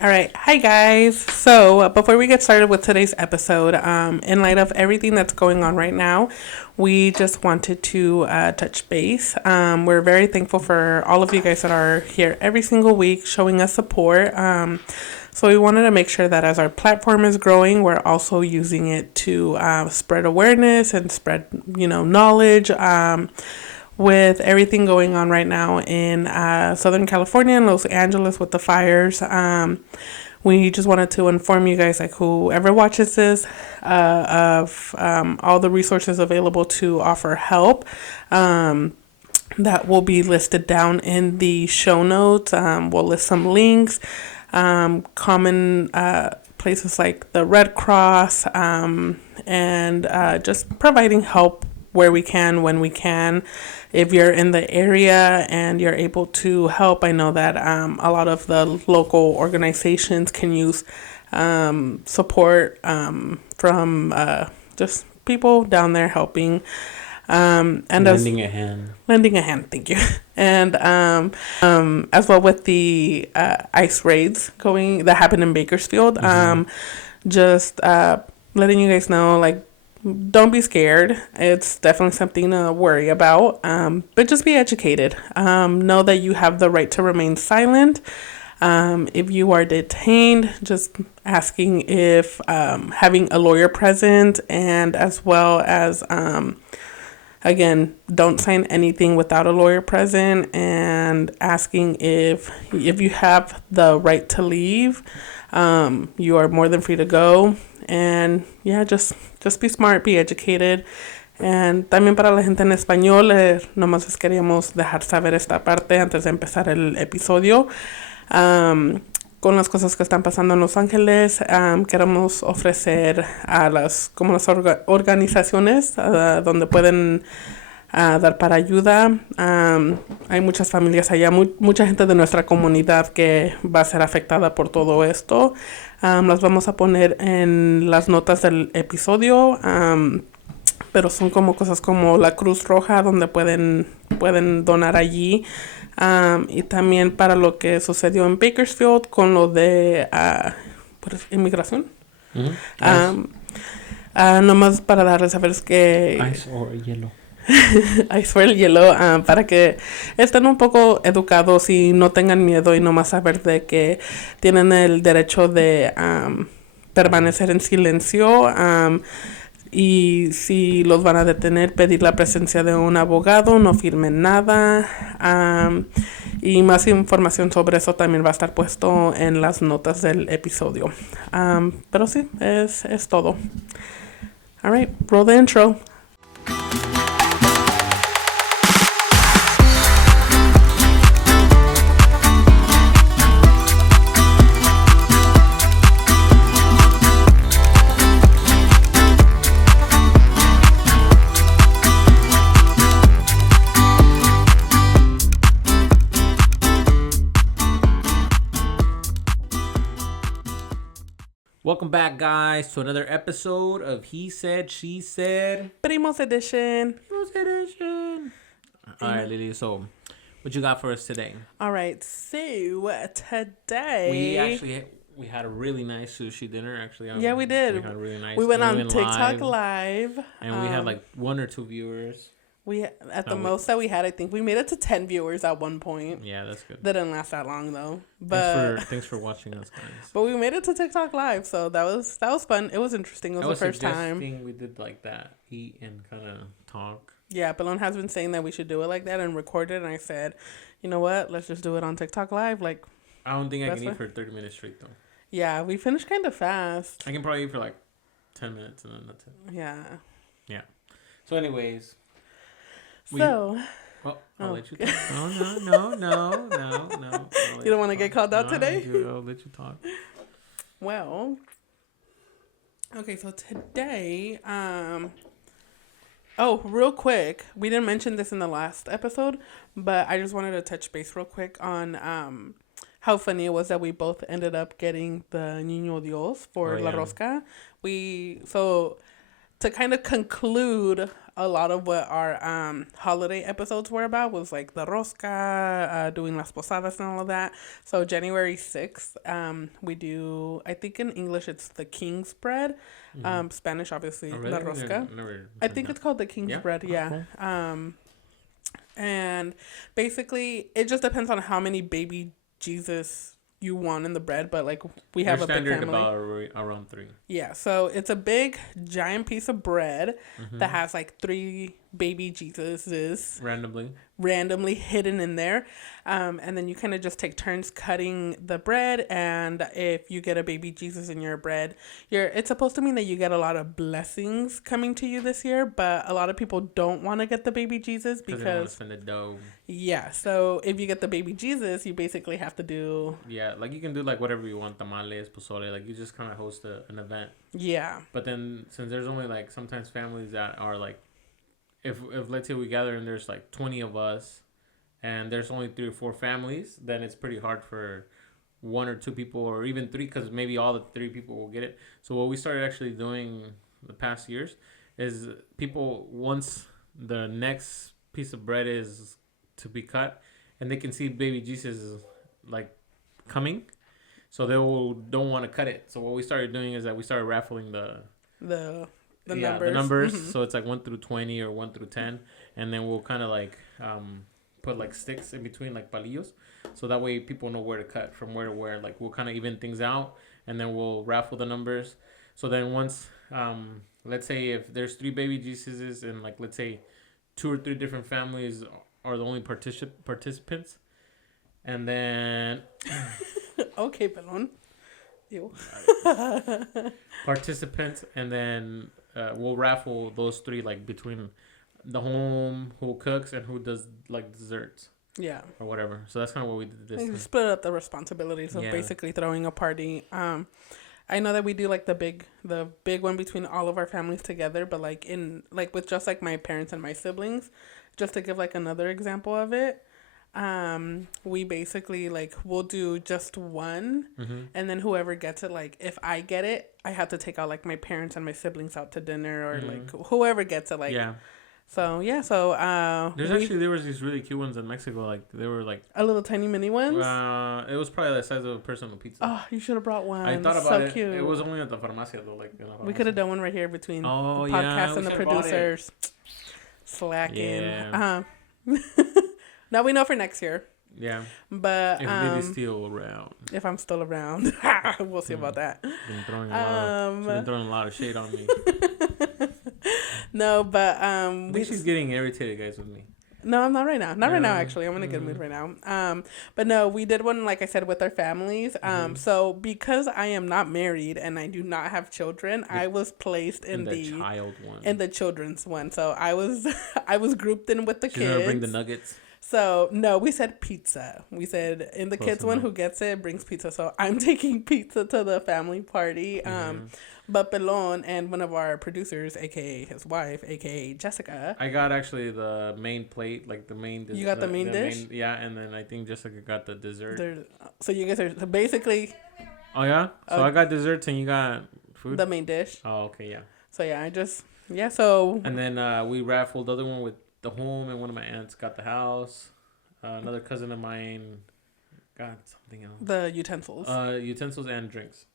All right. Hi, guys. So, before we get started with today's episode, in light of everything that's going on right now, we just wanted to touch base. We're very thankful for all of you guys that are here every single week showing us support. So, we wanted to make sure that as our platform is growing, we're also using it to spread awareness and spread, knowledge. With everything going on right now in Southern California and Los Angeles with the fires. We just wanted to inform you guys, like whoever watches this, of all the resources available to offer help. That will be listed down in the show notes. We'll list some links, common places like the Red Cross, and just providing help where we can, when we can. If you're in the area and you're able to help, I know that a lot of the local organizations can use support from just people down there helping. And lending a hand. Lending a hand, thank you. And as well with the ice raids that happened in Bakersfield, just letting you guys know, like, don't be scared. It's definitely something to worry about, but just be educated. Know that you have the right to remain silent. If you are detained, just asking if having a lawyer present, and as well as again, don't sign anything without a lawyer present, and asking if you have the right to leave. You are more than free to go. And yeah, just be smart, be educated. And también para la gente en español, nomás les queríamos dejar saber esta parte antes de empezar el episodio. Con las cosas que están pasando en Los Ángeles, queremos ofrecer a las organizaciones donde pueden dar para ayuda. Hay muchas familias allá, mucha gente de nuestra comunidad que va a ser afectada por todo esto. Las vamos a poner en las notas del episodio, pero son como cosas como la Cruz Roja, donde pueden donar allí. Y también para lo que sucedió en Bakersfield con lo de inmigración. Nomás para darles a ver que... Ice or hielo. Ice for el hielo, para que estén un poco educados y no tengan miedo, y nomás saber de que tienen el derecho de permanecer en silencio, y si los van a detener, pedir la presencia de un abogado, no firmen nada, y más información sobre eso también va a estar puesto en las notas del episodio. Pero sí, es todo. All right, roll the intro. Welcome back, guys, to another episode of He Said, She Said. Primos Edition. Primos Edition. All right, Lily, so what you got for us today? All right, so today... We had a really nice sushi dinner, actually. Yeah, we did. We had a really nice... We went on TikTok live. And we had like 1 or 2 viewers. Most that we had, I think we made it to 10 viewers at one point. Yeah, that's good. That didn't last that long though. But thanks for watching us, guys. But we made it to TikTok live, so that was fun. It was interesting. It was the first time. We did like that, eat and kind of talk. Yeah, Pelon has been saying that we should do it like that and record it, and I said, you know what? Let's just do it on TikTok live. Like, I don't think I can eat for 30 minutes straight though. Yeah, we finished kind of fast. I can probably eat for like 10 minutes and then that's it. Yeah. Yeah. So anyways. I'll let you talk. No. You don't want to get called out today? I'll let you talk. Well, okay, so today, real quick, we didn't mention this in the last episode, but I just wanted to touch base real quick on how funny it was that we both ended up getting the Niño Dios for La Rosca. To kind of conclude a lot of what our holiday episodes were about was like the rosca, doing las posadas and all of that. So January 6th, we do, I think in English it's the King's bread. Spanish, obviously, Oh, really? la rosca. Never I think it's called the King's bread, yeah. Cool. And basically, it just depends on how many baby Jesus you want in the bread, but like we have a big family. About around 3. Yeah, so it's a big giant piece of bread that has like 3 baby Jesuses randomly hidden in there, and then you kind of just take turns cutting the bread. And if you get a baby Jesus in your bread, it's supposed to mean that you get a lot of blessings coming to you this year. But a lot of people don't want to get the baby Jesus because they don't want to spend the dough. Yeah, so if you get the baby Jesus, you basically have to do like you can do like whatever you want, tamales, pozole, like you just kind of host an event. Yeah. But then since there's only like sometimes families that are like, if let's say we gather and there's like 20 of us and there's only 3 or 4 families, then it's pretty hard for 1 or 2 people or even 3, because maybe all the 3 people will get it. So what we started actually doing the past years is people, once the next piece of bread is to be cut and they can see baby Jesus like coming, so they don't want to cut it. So what we started doing is that we started raffling the numbers. So it's like 1 through 20 or 1 through 10, and then we'll kind of like put like sticks in between, like palillos, so that way people know where to cut from where to where. Like we'll kind of even things out, and then we'll raffle the numbers. So then once let's say if there's 3 baby Jesuses and like let's say 2 or 3 different families are the only participants, and then okay, pelon. Ew. Participants, and then we'll raffle those 3 like between the home who cooks and who does like desserts. Yeah. Or whatever. So that's kind of what we did this time. Split up the responsibilities of basically throwing a party. I know that we do like the big one between all of our families together, but like with just like my parents and my siblings, just to give like another example of it. We basically like we'll do just one, and then whoever gets it, like if I get it, I have to take out like my parents and my siblings out to dinner, or like whoever gets it, like So there was these really cute ones in Mexico, like they were like a little tiny mini ones. It was probably the size of a personal pizza. Oh, you should have brought one. I thought about it. Cute. It was only at the farmacia though, like we could have done one right here between the podcast and the producers. Slacking. Yeah. Now we know for next year. Yeah. But if Lily's still around. If I'm still around. We'll see about that. She's been throwing a lot of shade on me. No, but I think she's getting irritated, guys, with me. No, I'm not right now. Not right now, actually. I'm in a good mood right now. But no, we did one, like I said, with our families. So because I am not married and I do not have children, I was placed in the child one. In the children's one. So I was grouped in with the kids. Gonna bring the nuggets. So no, we said pizza. We said in the kids one, who gets it brings pizza. So I'm taking pizza to the family party. But Pelon and one of our producers, aka his wife, aka Jessica. I got actually the main plate, like the main. You got the main dish. And then I think Jessica got the dessert. So you guys are basically. Oh yeah, so I got desserts and you got food. The main dish. Oh okay, yeah. So so. And then we raffled the other one with the home, and one of my aunts got the house. Another cousin of mine got something else. The utensils. Utensils and drinks.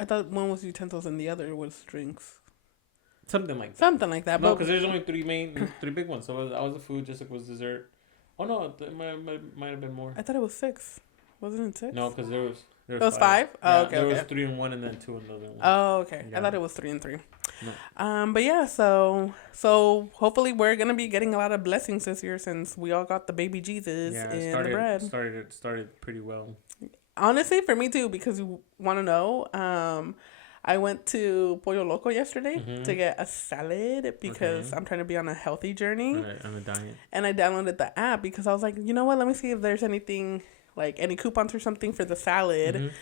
I thought one was utensils and the other was drinks. Something like that. No, because there's only 3 big ones. So I was the food, Jessica was dessert. Oh no, it might have been more. I thought it was 6. Wasn't it 6? No, because there was 5? Oh, okay. There was 3 in one and then 2 in the other one. Oh, okay. Yeah. I thought it was 3 and 3. No. But yeah, so hopefully we're gonna be getting a lot of blessings this year since we all got the baby Jesus in the bread. Started pretty well. Honestly, for me too, because you want to know, I went to Pollo Loco yesterday to get a salad because I'm trying to be on a healthy journey. On a diet. And I downloaded the app because I was like, you know what? Let me see if there's anything, like any coupons or something for the salad.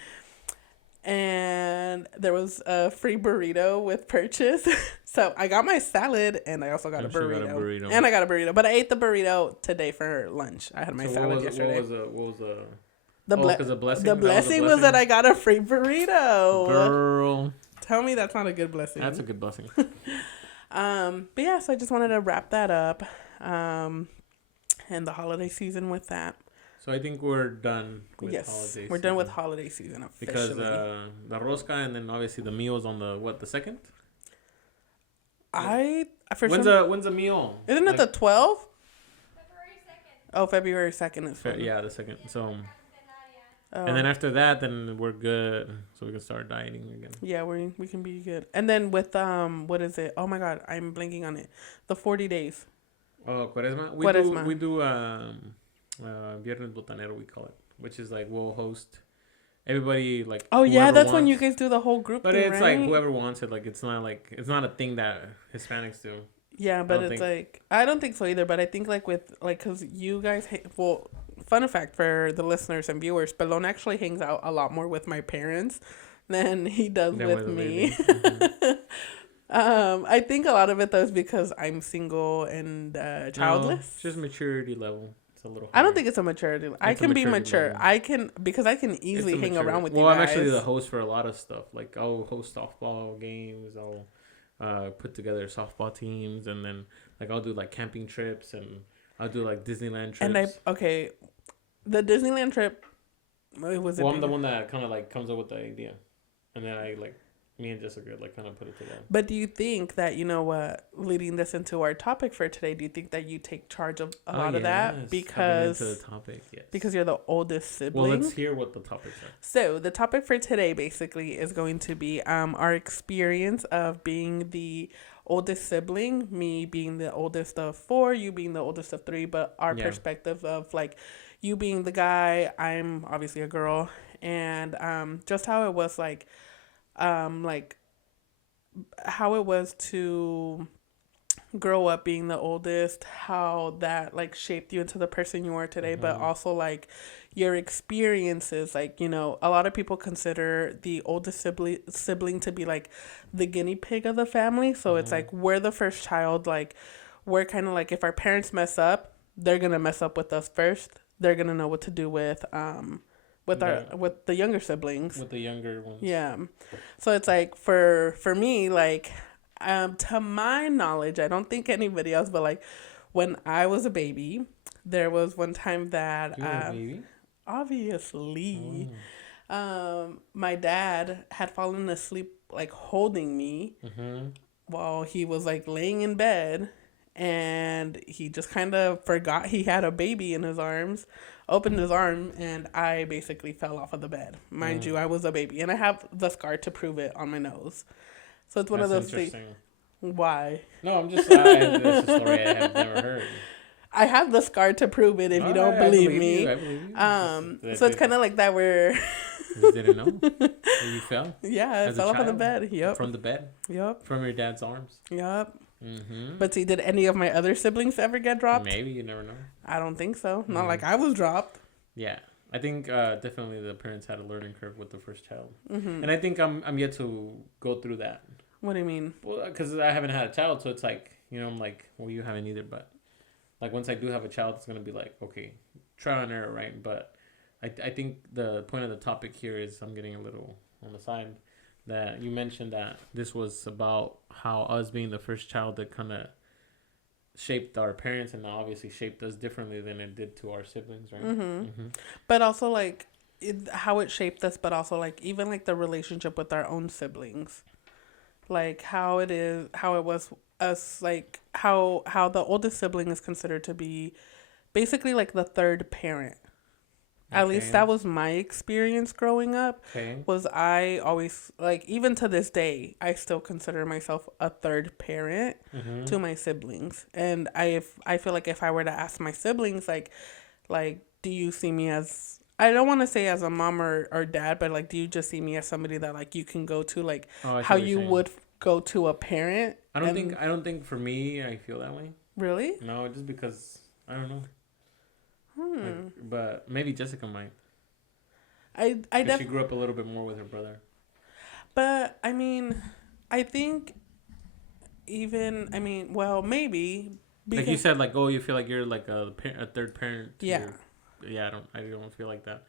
And there was a free burrito with purchase. So I got my salad and I also got a burrito. And I got a burrito. But I ate the burrito today for lunch. I had my salad yesterday. What was the blessing was that I got a free burrito. Girl. Tell me that's not a good blessing. That's a good blessing. But yeah, so I just wanted to wrap that up. And the holiday season with that. So I think we're done with Yes, holiday we're season. done with holiday season officially. Because the rosca and then obviously the meal's on the second? When's the meal? Isn't it the 12th? February 2nd. Oh, February 2nd is fun. Yeah, the second. So... Oh. And then after that, then we're good, so we can start dieting again. Yeah, we can be good. And then with what is it? Oh my God, I'm blanking on it. The 40 days. Oh, Cuaresma. We do Viernes Botanero, we call it, which is like we'll host everybody like. Oh yeah, that's when you guys do the whole group. But thing, it's right? like whoever wants it. Like it's not a thing that Hispanics do. Yeah, but it's like I don't think so either. But I think like with like because you guys fun fact for the listeners and viewers, Balone actually hangs out a lot more with my parents than he does with me. I think a lot of it though is because I'm single and childless. No, just maturity level. It's a little higher. I don't think it's a maturity. I can be mature. Level. I can easily hang around with you guys. Well, I'm actually the host for a lot of stuff. Like I'll host softball games. I'll put together softball teams, and then like I'll do like camping trips, and I'll do like Disneyland trips. And the Disneyland trip. I'm the one that kind of like comes up with the idea, and then me and Jessica like kind of put it together. But do you think that leading this into our topic for today? Do you think that you take charge of a lot of that because into the topic, yes. Because you're the oldest sibling? Well, let's hear what the topics are. So the topic for today basically is going to be our experience of being the oldest sibling. Me being the oldest of 4, you being the oldest of 3, but our perspective of like you being the guy, I'm obviously a girl, and just how it was like how it was to grow up being the oldest, how that like shaped you into the person you are today, but also like your experiences. Like, a lot of people consider the oldest sibling to be like the guinea pig of the family. So it's like we're the first child. Like we're kind of like if our parents mess up, they're gonna mess up with us first. They're gonna know what to do with the younger siblings. With the younger ones. Yeah. So it's like for me, like to my knowledge, I don't think anybody else, but like when I was a baby, there was one time that you were a baby? Obviously my dad had fallen asleep like holding me while he was like laying in bed, and he just kind of forgot he had a baby in his arms, opened his arm, and I basically fell off of the bed. Mind you, I was a baby, and I have the scar to prove it on my nose. So it's one of those things. Why? No, I'm just that's a story I have never heard. I have the scar to prove it if you don't believe me. I believe you. So it's kind of like that where... You didn't know? You fell? Yeah, I fell off of the bed. Yep. From the bed? Yep. From your dad's arms? Yep. But see, did any of my other siblings ever get dropped? Maybe, you never know. I don't think so. Not like I was dropped. Yeah. I think definitely the parents had a learning curve with the first child. And I think I'm yet to go through that. What do you mean? Well, because I haven't had a child, so it's like, I'm like, well, you haven't either, but like once I do have a child, it's going to be like, okay, trial and error, right? But I think the point of the topic here is I'm getting a little on the side that you mentioned that this was about how us being the first child that kind of shaped our parents and obviously shaped us differently than it did to our siblings, right? But also like how it shaped us, but also like even like the relationship with our own siblings, like how it was us, like how the oldest sibling is considered to be basically like the third parent. At least that was my experience growing up. Was I always, like, even to this day, I still consider myself a third parent to my siblings. And I feel like if I were to ask my siblings, like, do you see me as, I don't want to say as a mom or dad, but like, do you just see me as somebody that like you can go to, like how you would go to a parent? I don't think for me I feel that way. Really? No, just because I don't know. Like, but maybe Jessica might. She grew up a little bit more with her brother. But I mean, I think well, maybe like you said, like, oh, you feel like you're like a third parent. Yeah. I don't feel like that.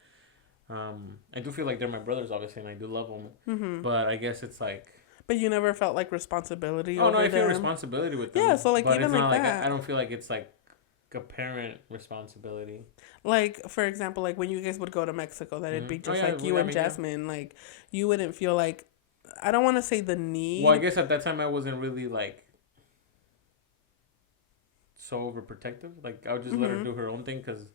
I do feel like they're my brothers, obviously, and I do love them. But I guess it's like. But you never felt like responsibility Oh no, over I feel them? responsibility with them. Yeah, so like but even it's like not like that. I don't feel like it's like a parent responsibility. Like for example, like when you guys would go to Mexico, that it'd be Oh just yeah, like you I and mean yeah. Jasmine. Like you wouldn't feel like, I don't want to say the Well, I need. guess at that time I wasn't really like so overprotective. Like I would just let her Mhm. do her own thing because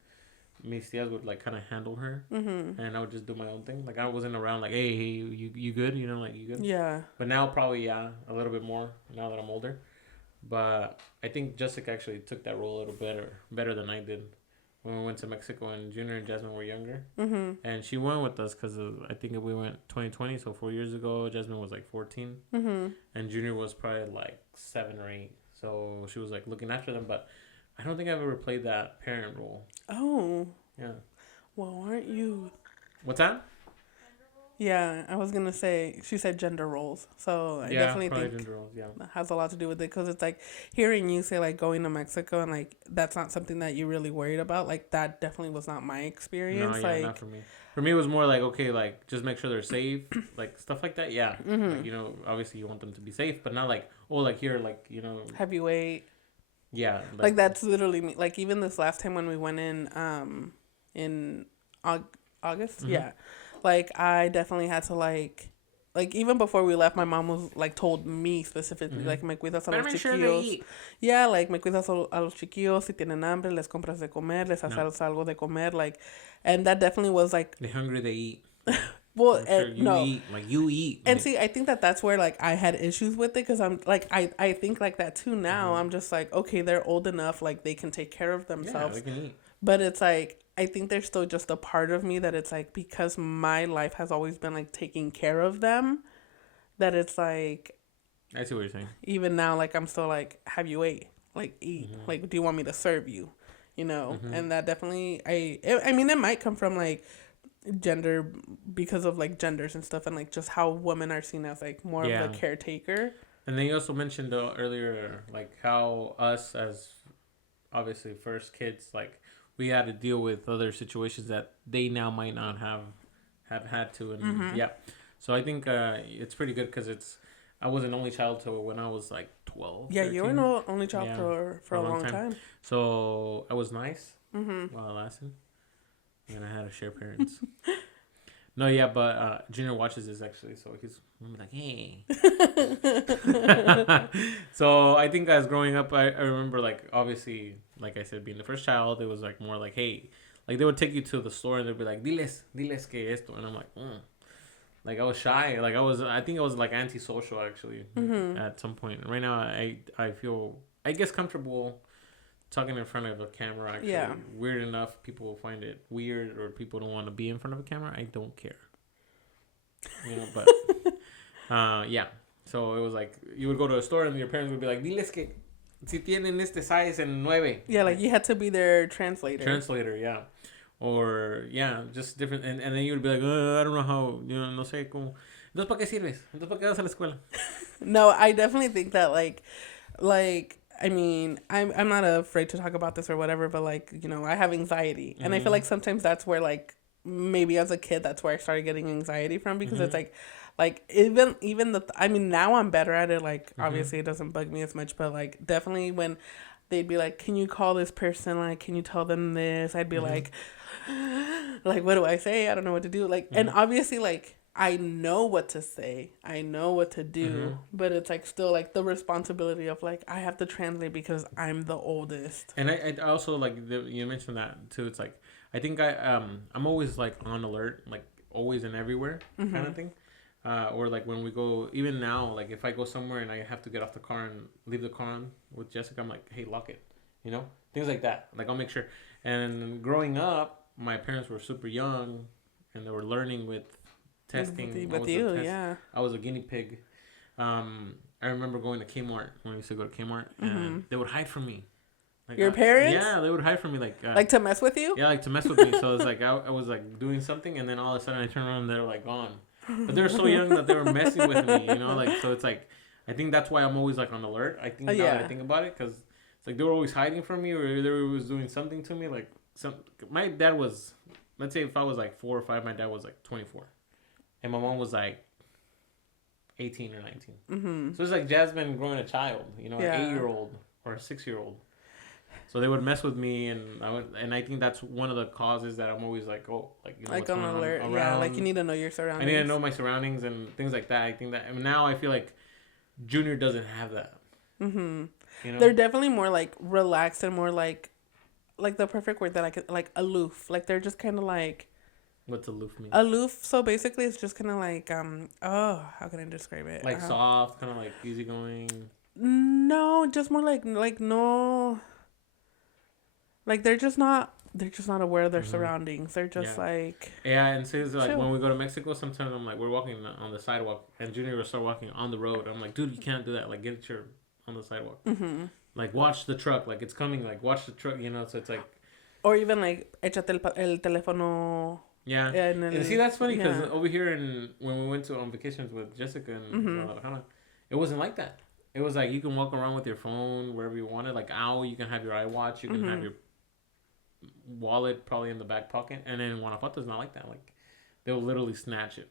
mis tias would like kind of handle her, Mhm. and I would just do my own thing. Like I wasn't around like, hey, you good? You know, like you good? Yeah. But now probably yeah, a little bit more now that I'm older. But I think Jessica actually took that role a little better than I did when we went to Mexico and Junior and Jasmine were younger. Mhm. And she went with us because I think we went 2020, so 4 years ago. Jasmine was like 14, Mhm. and Junior was probably like 7 or 8. So she was like looking after them. But I don't think I've ever played that parent role. Oh. Yeah. Well, aren't you? What's that? Yeah, I was gonna say she said gender roles, so I Yeah, definitely probably think gender roles. Yeah. that has a lot to do with it because it's like hearing you say like going to Mexico and like that's not something that you really worried about. Like that definitely was not my No, experience. yeah, not Like, for me. For me, it was more like okay, like just make sure they're safe, like stuff like that. Yeah, like mhm. obviously you want them to be safe, but not like oh, like here, like Heavyweight. yeah, like Like that's literally me. Like even this last time when we went in August, mm-hmm. yeah. Like I definitely had to like even before we left, my mom was like told me specifically Mm-hmm. like me cuidas a But los make sure they chiquillos. eat. Yeah, like me cuidas a los chiquillos si tienen hambre, les compras de comer, les No, haces algo de comer, like, and that definitely was like, they hungry, they eat. Yeah, well, make sure you no. eat, like you eat. And Like, see, I think that that's where like I had issues with it because I'm like I think like that too now. mm-hmm. I'm just like okay, they're old enough, like they can take care of Yeah, they themselves. can eat. But it's like I think there's still just a part of me that it's like because my life has always been like taking care of them, that it's like I see what you're saying. even now like I'm still like have you ate, like eat, Mm-hmm. like do you want me to serve you, Mm-hmm. and that definitely I mean it might come from like gender because of like genders and stuff and like just how women are seen as like more of the Yeah, caretaker. and then you also mentioned earlier like how us as obviously first kids like we had to deal with other situations that they now might not have had to and Mm-hmm. yeah, so I think it's pretty good because it's I was an only child till when I was like 12, Yeah, you were 13. no only child Yeah, for a long time. so I was nice Mm-hmm. while it lasted, and I had to share parents. No, yeah, but Junior watches this actually, so he's like, hey. So I think as growing up, I remember like obviously, like I said, being the first child, it was like more like, hey, like they would take you to the store and they'd be like, diles que esto, and I'm like, like I was shy, like I think I was like antisocial actually Mm-hmm. at some point. Right now, I feel I guess comfortable talking in front of a camera actually. Yeah. Weird enough, people will find it weird or people don't want to be in front of a camera. I don't care. But yeah. So it was like you would go to a store and your parents would be like, diles que si tienen este size en 9. Yeah, like you had to be their translator. Translator, yeah. Or yeah, just different and then you would be like, I don't know how, no sé cómo. Entonces, ¿para qué sirves? Entonces, ¿para qué vas a la escuela? No, I definitely think that like I mean, I'm not afraid to talk about this or whatever, but like, I have anxiety. And I feel Mm-hmm. like sometimes that's where like maybe as a kid that's where I started getting anxiety from because it's Mm-hmm. like even I mean now I'm better at it, like Mm-hmm. obviously it doesn't bug me as much, but like definitely when they'd be like, "Can you call this person? Like, can you tell them this?" I'd be Mm-hmm. like, "What do I say? I don't know what to do." Like, and Mm-hmm. obviously like I know what to say. I know what to do, Mm-hmm. but it's like still like the responsibility of like I have to translate because I'm the oldest. And I also like you mentioned that too. It's like I think I'm always like on alert, like always and everywhere kind of thing. Or like when we go, even now, like if I go somewhere and I have to get off the car and leave the car on with Jessica, I'm like, hey, lock it, things like that. Like I'll make sure. And growing up, my parents were super young, and they were learning with testing. With you, yeah. I was a guinea pig. I remember going to Kmart when we used to go to Kmart, and they would hide from me. Like, Your parents? Yeah, they would hide from me, Like to mess with you? yeah, like to mess with me. So it's like I was like doing something, and then all of a sudden I turn around and they're like gone. But they were so young that they were messing with me, like so it's like I think that's why I'm always like on alert. I think now that I think about it, because it's like they were always hiding from me or they was doing something to me. Like my dad was, let's say if I was like 4 or 5, my dad was like 24, and my mom was like 18 or 19. Mm-hmm. So it's like Jasmine growing a child, you know, an 8-year-old or a 6-year-old. So they would mess with me, and I think that's one of the causes that I'm always like, oh, like, you know, like on alert, around. Yeah, like you need to know your surroundings. I need to know my surroundings and things like that. I think that, and now I feel like Junior doesn't have that. Mm-hmm. You know? They're definitely more like relaxed and more like the perfect word that I could, like aloof. Like they're just kind of like. What's aloof mean? Aloof. So basically, it's just kind of like how can I describe it? Like soft, kind of like easygoing. No, just more like no. Like they're just not aware of their surroundings. They're just like and so it's like when we go to Mexico, sometimes I'm like we're walking on the sidewalk and Junior will start walking on the road. I'm like, dude, you can't do that. Like get your on the sidewalk. Mm-hmm. Like watch the truck. Like it's coming. Like watch the truck. You know. So it's like. Or even like échate el teléfono. Yeah. And see that's funny because over here when we went on vacations with Jessica and Guadalajara, it wasn't like that. It was like you can walk around with your phone wherever you wanted. Like you can have your iWatch. You can have your wallet probably in the back pocket, and then Guanajuato's not like that. Like they'll literally snatch it.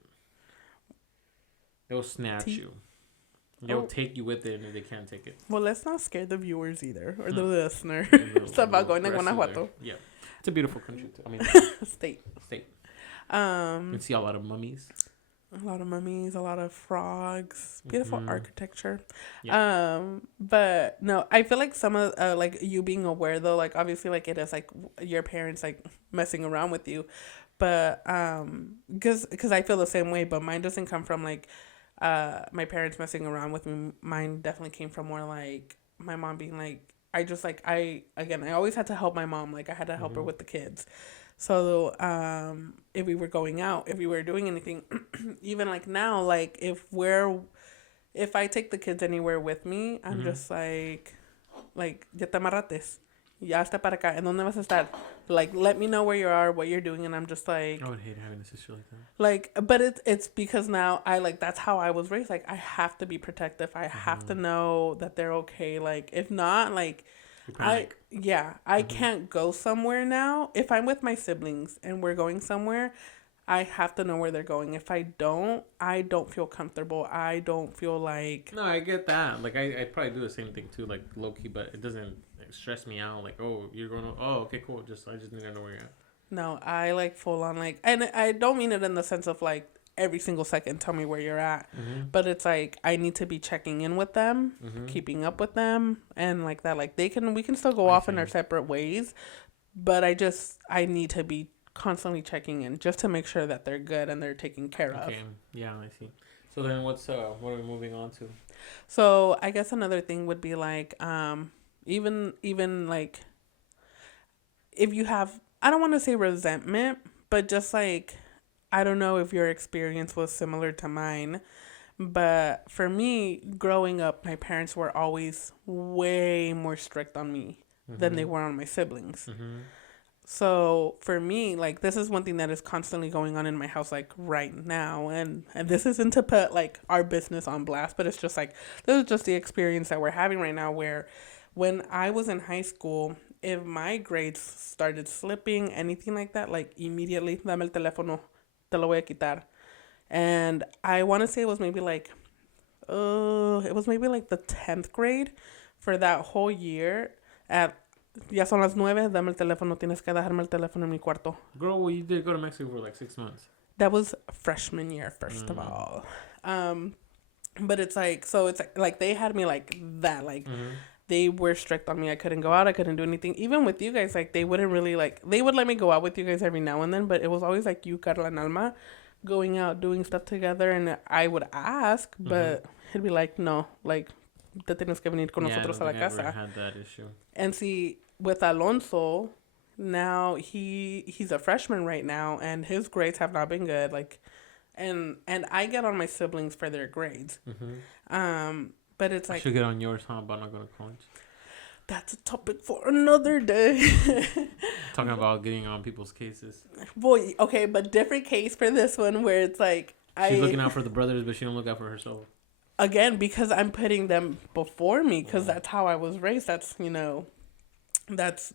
They'll snatch you. They'll take you with it, and they can't take it. Well, let's not scare the viewers either or the listener. It's about going to Guanajuato. Yeah, it's a beautiful country too. I mean, state. You can see a lot of mummies. A lot of mummies, a lot of frogs, beautiful architecture. Yeah. But no, I feel like some of like you being aware though, like obviously like it is like your parents like messing around with you, but because I feel the same way, but mine doesn't come from like my parents messing around with me. Mine definitely came from more like my mom being like I always had to help my mom, like I had to help her with the kids. So, if we were going out, if we were doing anything, even like now, like if I take the kids anywhere with me, I'm just like, ya te amarrates. Ya está para acá. ¿En dónde vas a estar? Like, let me know where you are, what you're doing, and I'm just like. I would hate having a sister like that. Like, but it's because now that's how I was raised. Like, I have to be protective. I have to know that they're okay. Like, if not, like. I can't go somewhere now. If I'm with my siblings and we're going somewhere, I have to know where they're going. If I don't feel comfortable. I don't feel like... No, I get that. Like, I probably do the same thing too, like low-key, but it doesn't stress me out. Like, oh, you're going to... Oh, okay, cool. I just need to know where you're at. No, I like full on like... And I don't mean it in the sense of like every single second tell me where you're at. But it's like I need to be checking in with them, keeping up with them, and like that. Like we can still go off in our separate ways, but I need to be constantly checking in just to make sure that they're good and they're taken care of. Yeah, I see. So then what are we moving on to? So I guess another thing would be like even like if you have, I don't want to say resentment, but just like, I don't know if your experience was similar to mine, but for me, growing up, my parents were always way more strict on me than they were on my siblings. So for me, like, this is one thing that is constantly going on in my house, like, right now. And this isn't to put, like, our business on blast, but it's just, like, this is just the experience that we're having right now, where when I was in high school, if my grades started slipping, anything like that, like, immediately, dame el teléfono. Te lo voy a quitar. And I want to say it was maybe like the 10th grade for that whole year. Ya son las 9, dame el teléfono, tienes que dejarme el teléfono en mi cuarto. Girl, well, you did go to Mexico for like 6 months. That was freshman year, first of all. But it's like, so it's like they had me like that, like they were strict on me. I couldn't go out. I couldn't do anything. Even with you guys, like, they wouldn't really, like, they would let me go out with you guys every now and then, but it was always, like, you, Carla, and Alma going out, doing stuff together, and I would ask, but he'd be like, no, like, te tienes que venir con nosotros a la casa. Yeah, had that issue. And see, with Alonso, now he's a freshman right now, and his grades have not been good, like, and I get on my siblings for their grades. But it's like... I should get on yours, huh? About not going to college. That's a topic for another day. Talking about getting on people's cases. Boy, okay, but different case for this one where it's like... She's looking out for the brothers, but she don't look out for herself. Again, because I'm putting them before me, because that's how I was raised. That's, you know... That's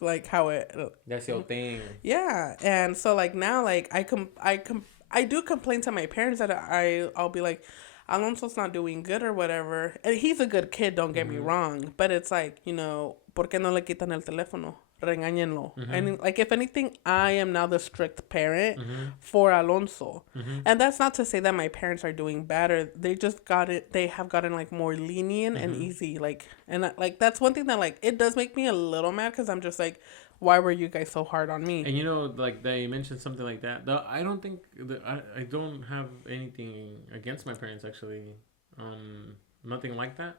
like how it... That's your thing. Yeah, and so like now, like I do complain to my parents that I'll be like... Alonso's not doing good or whatever. And he's a good kid, don't get me wrong. But it's like, ¿por qué no le quitan el teléfono? Regáñenlo. And like, if anything, I am now the strict parent for Alonso. And that's not to say that my parents are doing better. They just they have gotten like more lenient and easy. Like, and like, that's one thing that like, it does make me a little mad because I'm just like, why were you guys so hard on me? And like they mentioned something like that. Though I don't think I don't have anything against my parents actually. Nothing like that.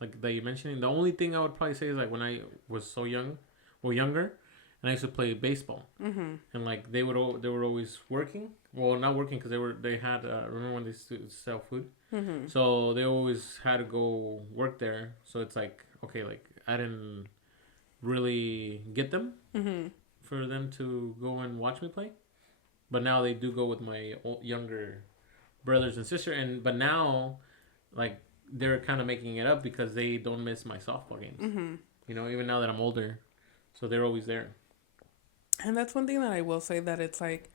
Like that you mentioning. The only thing I would probably say is like when I was so young, or younger, and I used to play baseball, and like they were always working. Well, not working because they had remember when they used to sell food, so they always had to go work there. So it's like okay, like I didn't really get them for them to go and watch me play, but now they do go with my younger brothers and sister, but now like they're kind of making it up because they don't miss my softball games. Even now that I'm older, so they're always there. And that's one thing that I will say that it's like,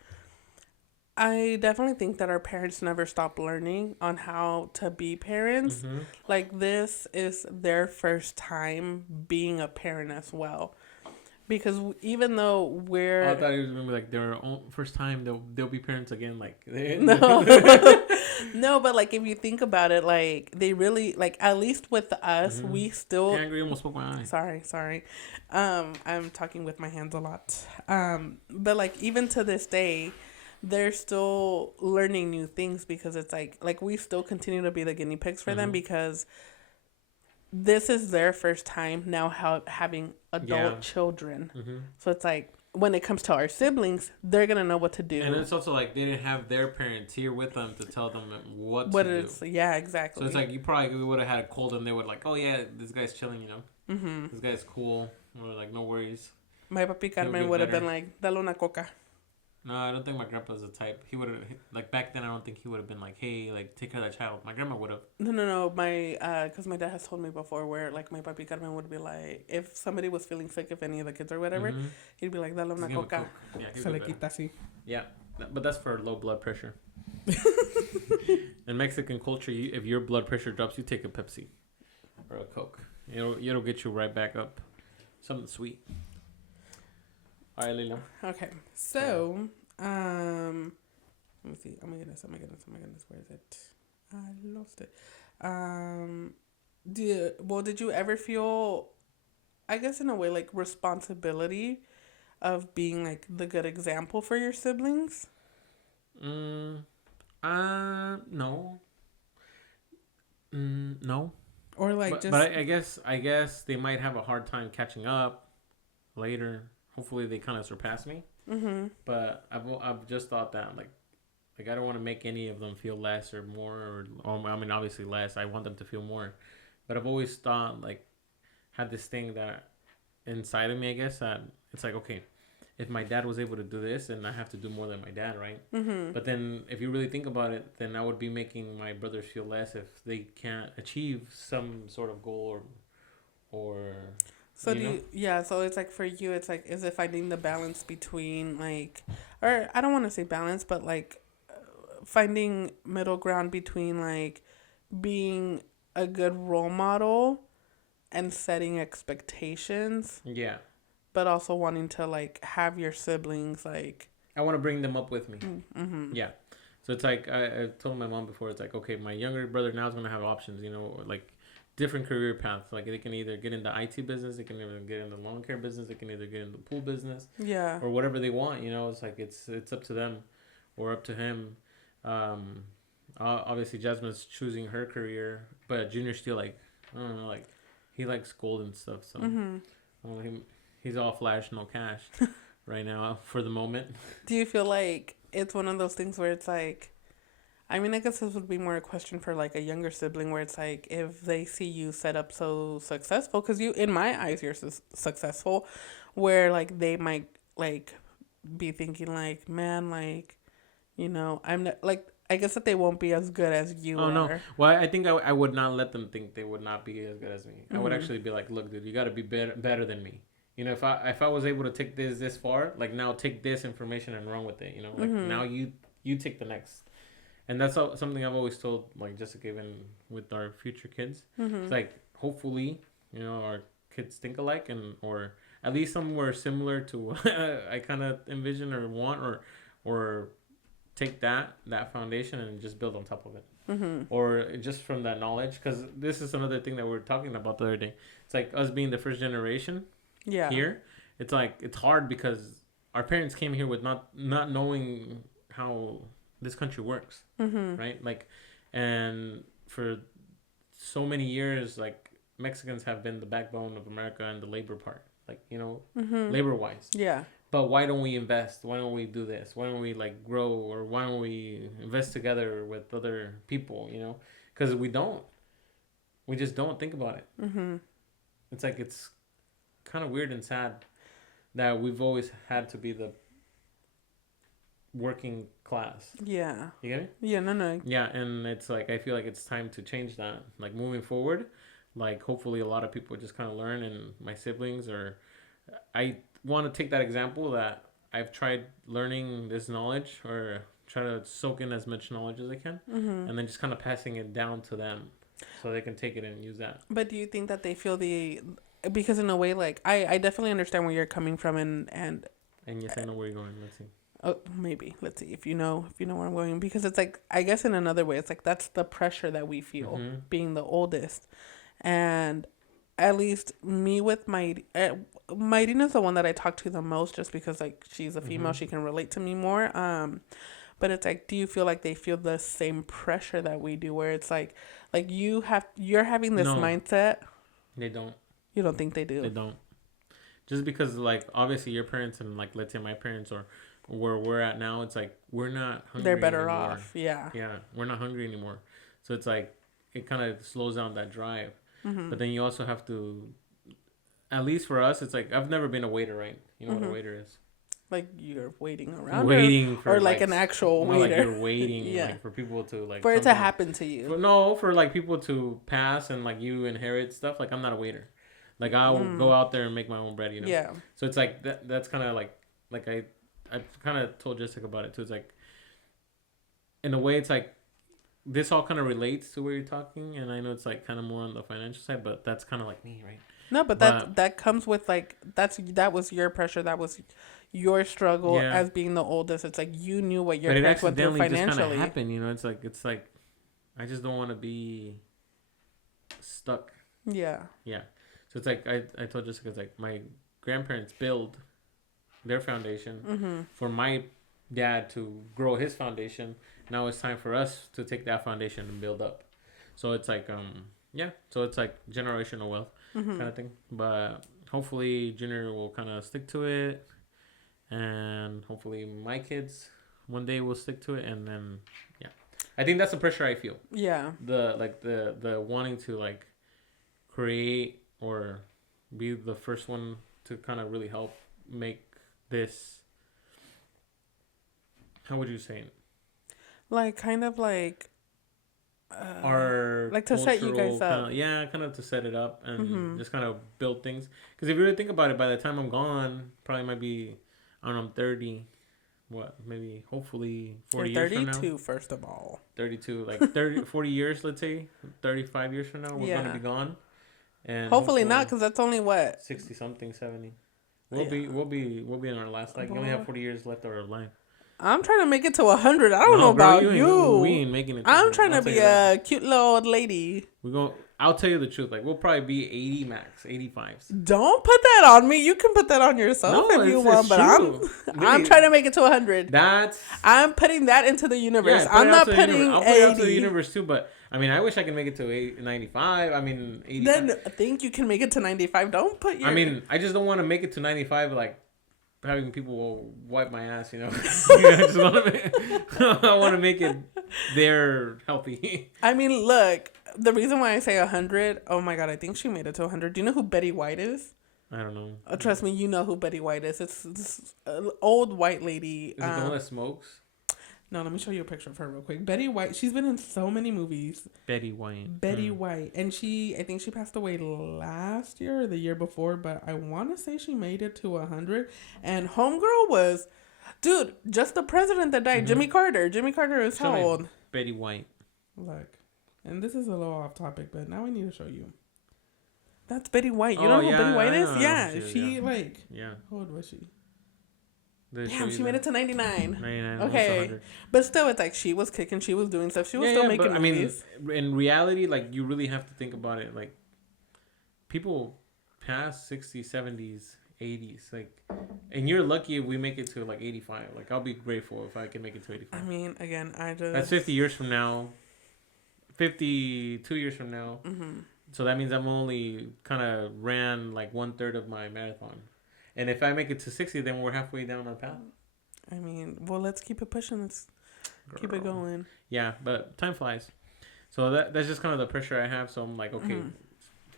I definitely think that our parents never stop learning on how to be parents. Like, this is their first time being a parent as well. Because even though we're... I thought it was going to be like their own first time they'll be parents again. Like, no. No, but like, if you think about it, like, they really, like, at least with us, we still... Angry almost spoke my eye. Sorry. I'm talking with my hands a lot. But like, even to this day... they're still learning new things because it's like we still continue to be the guinea pigs for them because this is their first time now having adult children. So it's like when it comes to our siblings, they're going to know what to do. And it's also like they didn't have their parents here with them to tell them what to do. Yeah, exactly. So it's like you probably would have had a cold and they would like, oh yeah, this guy's chilling, This guy's cool. Or like, no worries. My papi Carmen would have been like, dale una coca. No, I don't think my grandpa's the type. He would have, like, back then, I don't think he would have been like, hey, like, take care of that child. My grandma would have. No. Because my dad has told me before where, like, my papi Carmen would be like, if somebody was feeling sick, if any of the kids or whatever, he'd be like, dale una coca. Yeah, se le quita así. Yeah, but that's for low blood pressure. In Mexican culture, if your blood pressure drops, you take a Pepsi or a Coke. It'll get you right back up. Something sweet. All right, Lila. Okay, so let me see. Oh my goodness! Where is it? I lost it. Did you ever feel, I guess in a way, like responsibility of being like the good example for your siblings? No. No. Or like but I guess they might have a hard time catching up later. Hopefully they kind of surpass me. But I've just thought that like I don't want to make any of them feel less or more or I mean obviously less. I want them to feel more. But I've always thought like had this thing that inside of me, I guess, that it's like, okay, if my dad was able to do this, then I have to do more than my dad, right? But then if you really think about it, then I would be making my brothers feel less if they can't achieve some sort of goal or so so it's like for you, it's like, is it finding the balance between like, or I don't want to say balance, but like finding middle ground between like being a good role model and setting expectations. Yeah. But also wanting to like have your siblings like. I want to bring them up with me. Yeah. So it's like I told my mom before. It's like, okay, my younger brother now is gonna have options. Like different career paths. Like they can either get into IT business, they can either get into lawn care business, they can either get into pool business. Yeah. Or whatever they want. It's like it's up to them, or up to him. Obviously Jasmine's choosing her career, but Junior's still like, I don't know, like he likes gold and stuff. So he's all flash, no cash right now for the moment. Do you feel like it's one of those things where it's like, I mean, I guess this would be more a question for like a younger sibling where it's like, if they see you set up so successful, because you, in my eyes, you're successful, where like they might like be thinking like, man, like, I'm not, like, I guess that they won't be as good as you are. No. Well, I think I would not let them think they would not be as good as me. I would actually be like, look, dude, you got to be better than me. If I was able to take this far, like now take this information and run with it. Like now you take the next And that's something I've always told like Jessica, even with our future kids. It's like hopefully our kids think alike, and or at least somewhere similar to what I kind of envision or want, or take that foundation and just build on top of it. Or just from that knowledge, because this is another thing that we were talking about the other day. It's like us being the first generation here. It's like it's hard because our parents came here with not knowing how this country works, right? Like, and for so many years, like Mexicans have been the backbone of America and the labor part, like labor wise. Yeah. But why don't we invest? Why don't we do this? Why don't we like grow? Or why don't we invest together with other people? Because we don't. We just don't think about it. It's like it's kind of weird and sad that we've always had to be the working class. Yeah. You get me? Yeah, no. Yeah, and it's like I feel like it's time to change that. Like moving forward, like hopefully a lot of people just kind of learn, and my siblings or I want to take that example that I've tried learning this knowledge or try to soak in as much knowledge as I can, and then just kind of passing it down to them so they can take it and use that. But do you think that they feel because in a way, like I definitely understand where you're coming from, and yes, I know where you're going. Let's see. Oh, maybe. Let's see if you know where I'm going, because it's like, I guess in another way, it's like that's the pressure that we feel being the oldest. And at least me with Marina's the one that I talk to the most, just because like she's a female, she can relate to me more. But it's like, do you feel like they feel the same pressure that we do, where it's like you're having this mindset? They don't. You don't think they do? They don't. Just because like obviously your parents and like let's say my parents or where we're at now, it's like we're not hungry. They're better anymore. off. Yeah, we're not hungry anymore, so it's like it kind of slows down that drive. But then you also have to, at least for us, it's like I've never been a waiter, right? You know what a waiter is? Like you're waiting around, for like an actual waiter. Like you're waiting, like for people to like for it to happen to you. For like people to pass and like you inherit stuff. Like I'm not a waiter. Like I will go out there and make my own bread, Yeah. So it's like that's kind of like I kind of told Jessica about it too. It's like in a way, it's like this all kind of relates to where you're talking, and I know it's like kind of more on the financial side, but that's kind of like me, right? No, but that comes with like that was your pressure, that was your struggle as being the oldest. It's like you knew what your parents went through financially. Just kind of happened, It's like I just don't want to be stuck. Yeah. So it's like I told Jessica, it's like my grandparents build their foundation for my dad to grow his foundation. Now it's time for us to take that foundation and build up. So it's like so it's like generational wealth kind of thing. But hopefully Junior will kind of stick to it, and hopefully my kids one day will stick to it, and then I think that's the pressure I feel. Yeah. The wanting to like create or be the first one to kind of really help make this, how would you say it? Like kind of like our like to set you guys up. Kind of to set it up and just kind of build things. Because if you really think about it, by the time I'm gone, probably might be, I don't know, I'm 30. What, maybe hopefully 40 You're years from now. 32, first of all. 32, like 40 years, let's say. 35 years from now, we're going to be gone. And hopefully not, because that's only what? 60 something, 70. We'll be in our last, like, we only have 40 years left of our life. I'm trying to make it to 100. I don't know about you. We ain't making it. I'm trying to be a cute little old lady. I'll tell you the truth. Like, we'll probably be 80 max, 85s. Don't put that on me. You can put that on yourself if you want, but I'm trying to make it to 100. I'm putting that into the universe. I'm not putting 80. I'll put it out to the universe too, but I mean, I wish I could make it to 95. I mean, 85. Then I think you can make it to 95. Don't put your... I mean, I just don't want to make it to 95 like having people wipe my ass, I want to make it there healthy. I mean, look, the reason why I say 100, oh my God, I think she made it to 100. Do you know who Betty White is? I don't know. Oh, trust me, you know who Betty White is. It's this old white lady. Is it the one that smokes? No, let me show you a picture of her real quick. Betty White, she's been in so many movies. Betty White. White. And I think she passed away last year or the year before, but I want to say she made it to 100. And Homegirl was, dude, just the president that died, Jimmy Carter. Jimmy Carter is how old? Betty White. Look, and this is a little off topic, but now I need to show you. That's Betty White. You Oh, know who yeah, Betty White I is? know Yeah, who she is, she yeah. like. Yeah. How old was she? Did it show Damn, you she made it to 99. 99, almost Okay, 100. but still, it's like she was kicking, she was doing stuff, she was Yeah, still yeah, making but I mean, movies. in reality, like, you really have to think about it. Like, people past 60s, 70s, 80s, like, and you're lucky if we make it to like 85. Like, I'll be grateful if I can make it to 85. I mean, again, I just. That's 50 years from now. 52 years from now. Mm-hmm. So that means I'm only kind of ran like 1/3 of my marathon. And if I make it to 60, then we're halfway down our path. I mean, well, let's keep it pushing. Let's keep it going. Yeah, but time flies. So that's just kind of the pressure I have. So I'm like, okay,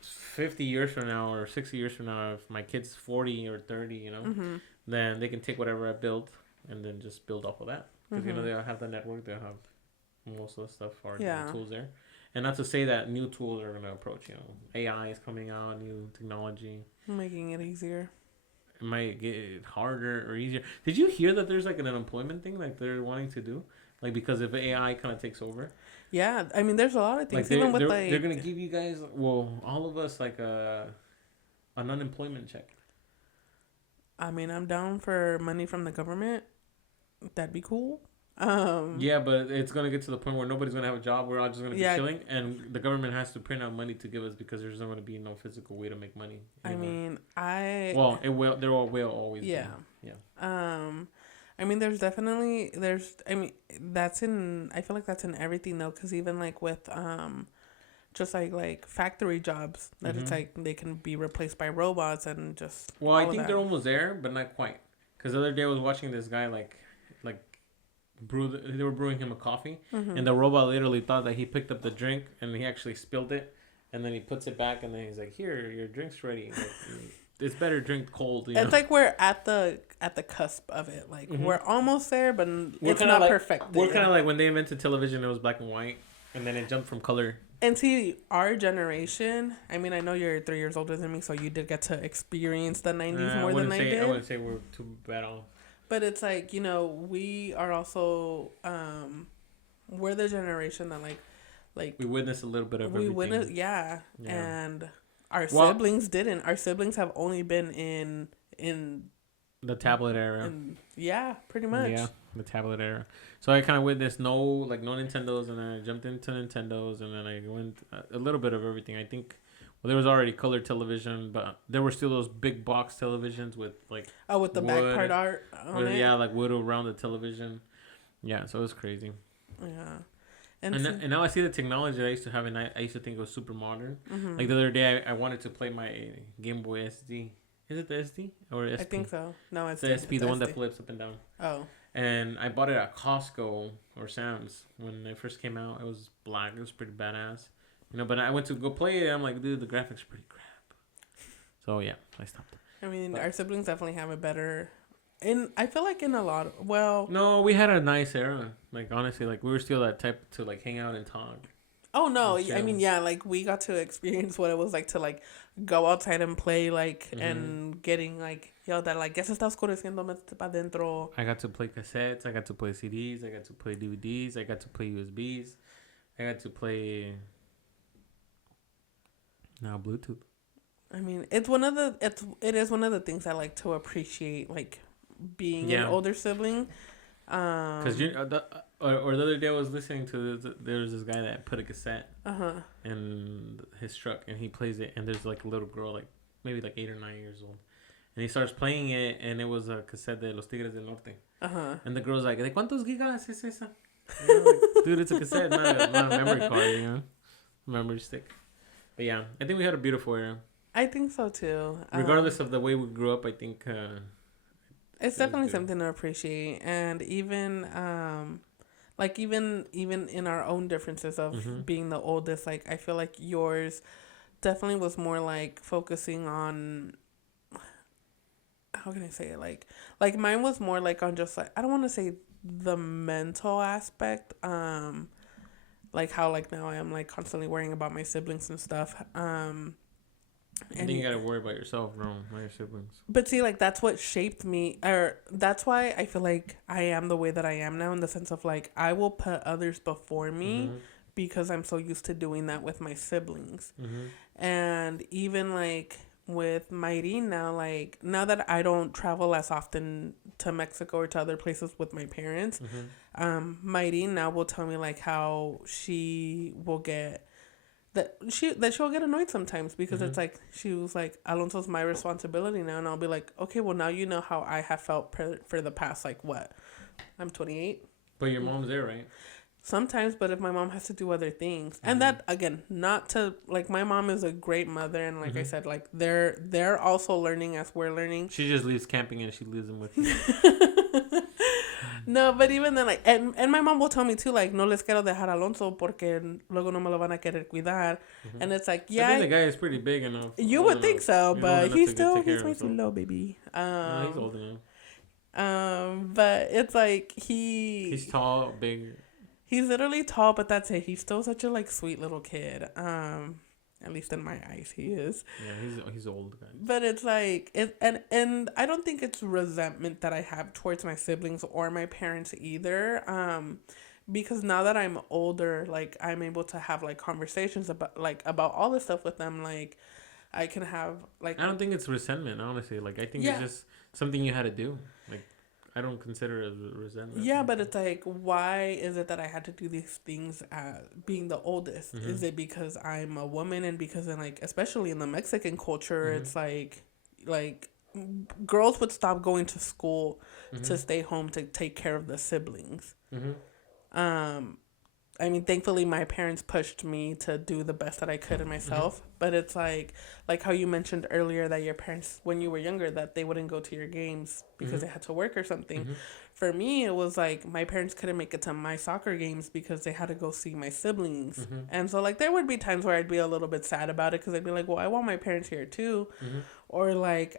50 years from now or 60 years from now, if my kid's 40 or 30, you know, then they can take whatever I built and then just build off of that. Because, you know, they'll have the network. They'll have most of the stuff or the tools there. And not to say that new tools are going to approach, you know, AI is coming out, new technology. Making it easier. It might get harder or easier. Did you hear that there's like an unemployment thing like they're wanting to do? Like, because if AI kind of takes over. Yeah, I mean, there's a lot of things. Like Even with like. They're going to give you guys, well, all of us, like an unemployment check. I mean, I'm down for money from the government. That'd be cool. Yeah, but it's gonna get to the point where nobody's gonna have a job. We're all just gonna be chilling, and the government has to print out money to give us because there's not gonna be no physical way to make money anymore. I mean, well, it will. There will always. Yeah. Be. Yeah. I mean, I mean, that's in. I feel like that's in everything though, because even like with just like factory jobs that it's like they can be replaced by robots and just. Well, I think they're almost there, but not quite. Because the other day I was watching this guy like. They were brewing him a coffee, and the robot literally thought that he picked up the drink and he actually spilled it, and then he puts it back, and then he's like, "Here, your drink's ready." Like, it's better drink cold. It's like we're at the cusp of it. Like we're almost there, but it's not like, perfect. We're kind of like when they invented television; it was black and white, and then it jumped from color. And see, our generation. I mean, I know you're 3 years older than me, so you did get to experience the 90s more than I did. I wouldn't say we're too bad off. But it's like, you know, we are also, we're the generation that like we witnessed a little bit of everything. Yeah. And our siblings didn't. Our siblings have only been in the tablet era. Yeah, pretty much. Yeah, the tablet era. So I kind of witnessed no Nintendos, and then I jumped into Nintendos, and then I went a little bit of everything. I think. Well, there was already color television, but there were still those big box televisions with like with the wood, back part art on it. Yeah, like wood around the television. Yeah, so it was crazy. Yeah, and now I see the technology that I used to have, and I used to think it was super modern. Like the other day, I wanted to play my Game Boy SD. Is it the SD or SP? I think so. No, it's the SP, the one that flips up and down. Oh. And I bought it at Costco or Sam's when it first came out. It was black. It was pretty badass. You know, but I went to go play it. I'm like, dude, the graphics are pretty crap. So yeah, I stopped. I mean, our siblings definitely have it better. I feel like in a lot of, no, we had a nice era. Like honestly, like we were still that type to like hang out and talk. Oh no, I mean yeah, like we got to experience what it was like to like go outside and play like and getting like yelled at like ya se está oscureciendo, métete pa dentro. I got to play cassettes. I got to play CDs. I got to play DVDs. I got to play USBs. I got to play. Now Bluetooth. I mean, it is one of the things I like to appreciate, like being an older sibling. Because the other day I was listening to there was this guy that put a cassette in his truck, and he plays it, and there's like a little girl like maybe like 8 or 9 years old, and he starts playing it, and it was a cassette de Los Tigres del Norte, and the girl's like, "¿De cuántos gigas es esa?" Like, dude, it's a cassette, not a memory card, you know, memory stick. But yeah, I think we had a beautiful era. I think so too. Regardless of the way we grew up, I think it's definitely something to appreciate, and even like even in our own differences of being the oldest, like I feel like yours definitely was more like focusing on, how can I say it, like mine was more like on just like, I don't want to say the mental aspect, like how like now I am like constantly worrying about my siblings and stuff, I think you gotta worry about yourself, bro, not your siblings. But see, like, that's what shaped me, or that's why I feel like I am the way that I am now, in the sense of like I will put others before me Mm-hmm. because I'm so used to doing that with my siblings. Mm-hmm. And even like with Mayrin now, like now that I don't travel as often to Mexico or to other places with my parents, Mm-hmm. Mayrin now will tell me like how she will get she'll get annoyed sometimes because Mm-hmm. it's like she was like, Alonso's my responsibility now, and I'll be like, okay, well now you know how I have felt for the past like what, I'm 28. But your mom's there, right? Sometimes, but if my mom has to do other things, and Mm-hmm. that again, not to like, my mom is a great mother, and like I Mm-hmm. said, like they're also learning as we're learning. She just leaves camping and she leaves them with you. No, but even then, like, and my mom will tell me too, like, no les quiero dejar Alonso porque luego no me lo van a querer cuidar, Mm-hmm. and it's like, I think yeah, the guy is pretty big enough. you Old would think enough. so, He's old but enough to take care he's of way too himself. low, baby. He's old enough. But it's like He's tall, big. he's literally tall, but that's it. He's still such a like sweet little kid. At least in my eyes, he is. Yeah, he's old, guy. But it's like and I don't think it's resentment that I have towards my siblings or my parents either. Because now that I'm older, like I'm able to have like conversations about all this stuff with them. Like I can have like, I don't think it's resentment, honestly. Like I think yeah. it's just something you had to do. Like I don't consider it as resentment. Yeah, but it's like, why is it that I had to do these things being the oldest? Mm-hmm. Is it because I'm a woman, and because in like, especially in the Mexican culture, Mm-hmm. it's like girls would stop going to school Mm-hmm. to stay home to take care of the siblings. Mm-hmm. I mean, thankfully, my parents pushed me to do the best that I could in myself. Mm-hmm. But it's like how you mentioned earlier that your parents, when you were younger, that they wouldn't go to your games because Mm-hmm. they had to work or something. Mm-hmm. For me, it was like my parents couldn't make it to my soccer games because they had to go see my siblings. Mm-hmm. And so, like, there would be times where I'd be a little bit sad about it because I'd be like, well, I want my parents here too. Mm-hmm. Or like,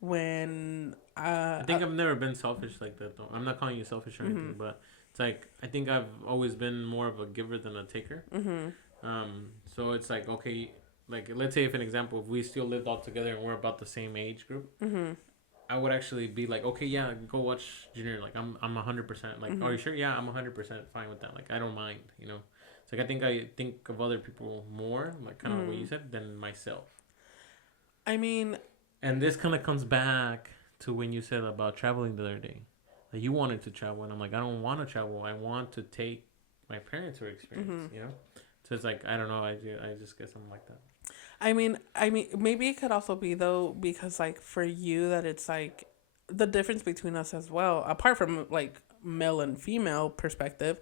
when I think I've never been selfish like that, though. I'm not calling you selfish or anything, mm-hmm. but it's like I think I've always been more of a giver than a taker. Mm-hmm. So it's like, okay, like let's say, if an example, if we still lived all together and we're about the same age group, Mm-hmm. I would actually be like, okay, yeah, go watch Junior. Like I'm 100%. Like, Mm-hmm. are you sure? Yeah, I'm 100% fine with that. Like I don't mind. You know, it's like I think of other people more, like kind of what you said, than myself. I mean, And this kind of comes back to when you said about traveling the other day. Like you wanted to travel, and I'm like, I don't want to travel. I want to take my parents' experience. Mm-hmm. You know, so it's like I don't know. I just get something like that. I mean, maybe it could also be though, because like for you, that it's like the difference between us as well, apart from like male and female perspective,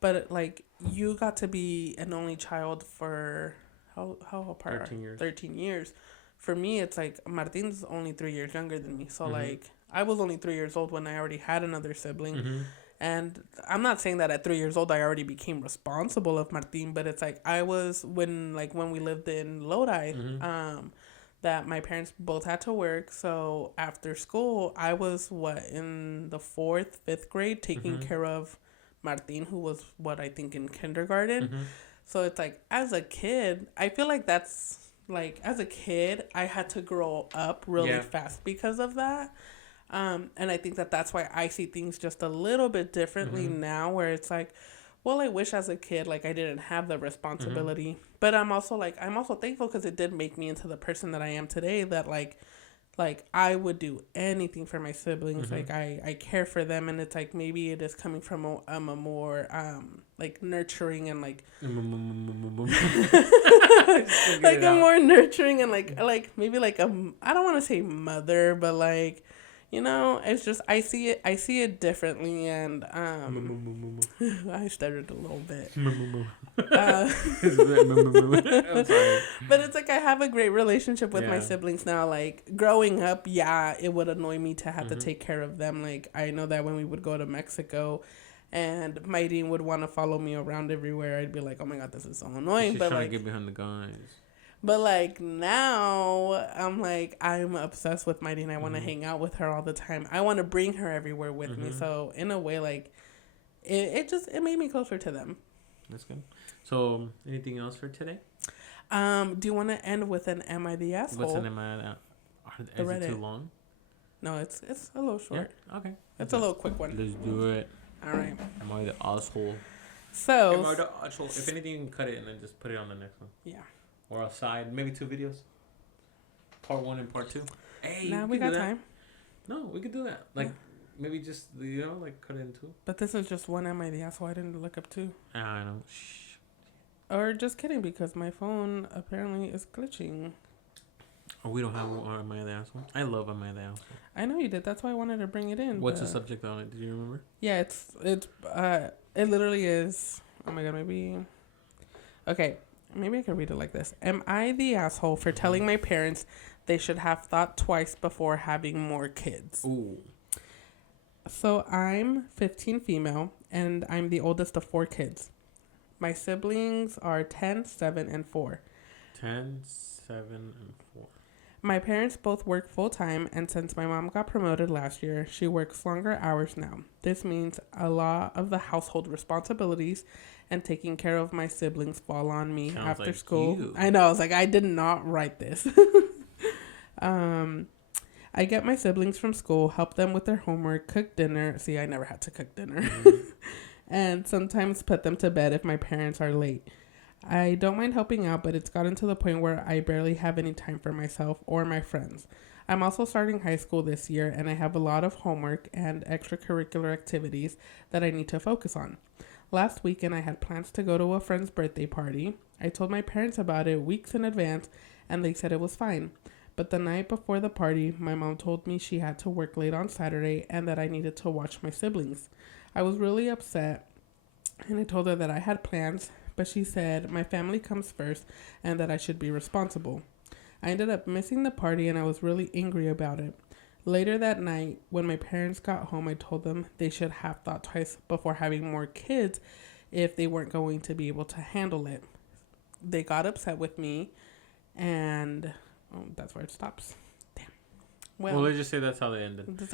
but like you got to be an only child for how apart? 13 years. 13 years. For me, it's like Martin's only 3 years younger than me, so Mm-hmm. like I was only 3 years old when I already had another sibling. Mm-hmm. And I'm not saying that at 3 years old I already became responsible of Martin, but it's like I was when we lived in Lodi, Mm-hmm. that my parents both had to work. So after school, I was in the 4th, 5th grade taking Mm-hmm. care of Martin, who was I think in kindergarten. Mm-hmm. So it's like as a kid, I feel like that's like as a kid I had to grow up really fast because of that. And I think that that's why I see things just a little bit differently Mm-hmm. now, where it's like, well, I wish as a kid, like I didn't have the responsibility, Mm-hmm. but I'm also thankful because it did make me into the person that I am today, that like I would do anything for my siblings. Mm-hmm. Like I care for them. And it's like, maybe it is coming from a more, like nurturing and like, like a more nurturing and like maybe like I don't want to say mother, but like, you know, it's just I see it differently. And I stuttered a little bit. I'm sorry. But it's like I have a great relationship with my Yeah. siblings now. Like growing up, yeah, it would annoy me to have to Mhm. take care of them. Like I know that when we would go to Mexico and my dean would want to follow me around everywhere, I'd be like, oh my god, this is so annoying. She's But trying like, to get behind the guys. but like now, I'm obsessed with my dean. I want to Mhm. hang out with her all the time. I want to bring her everywhere with me. Mhm. So in a way, like it made me closer to them. That's good. So, anything else for today? Do you want to end with an "Am I the What's asshole"? an am I? The Is it too Reddit. long? No, it's a little short. Yeah. Okay. It's a little quick one. Let's do it. All right. Am I the asshole? So. Am I the asshole? If anything, you can cut it and then just put it on the next one. Yeah. Or a side, maybe 2 videos. Part 1 and part 2. Hey, now we got time. No, we could do that. Like, maybe just, like cut it in 2. But this is just one "Am I the asshole"? I didn't look up 2. I know. Shh. Or just kidding, because my phone apparently is glitching. Oh, we don't have Am I the asshole? I love Am I the asshole. I know you did. That's why I wanted to bring it in. What's the subject on it? Do you remember? Yeah, it literally is. Oh my god, maybe. Okay, maybe I can read it like this. Am I the asshole for telling my parents they should have thought twice before having more kids? Ooh. So I'm 15 female, and I'm the oldest of 4 kids. My siblings are 10, 7, and 4. 10, 7, and 4. My parents both work full-time, and since my mom got promoted last year, she works longer hours now. This means a lot of the household responsibilities and taking care of my siblings fall on me after like school. You. I know, I was like, I did not write this. I get my siblings from school, help them with their homework, cook dinner. See, I never had to cook dinner. Mm-hmm. And sometimes put them to bed if my parents are late. I don't mind helping out, but it's gotten to the point where I barely have any time for myself or my friends. I'm also starting high school this year, and I have a lot of homework and extracurricular activities that I need to focus on. Last weekend, I had plans to go to a friend's birthday party. I told my parents about it weeks in advance, and they said it was fine. But the night before the party, my mom told me she had to work late on Saturday and that I needed to watch my siblings. I was really upset, and I told her that I had plans, but she said my family comes first and that I should be responsible. I ended up missing the party, and I was really angry about it. Later that night, when my parents got home, I told them they should have thought twice before having more kids if they weren't going to be able to handle it. They got upset with me, and that's where it stops. Damn. Well, let's just say that's how they ended.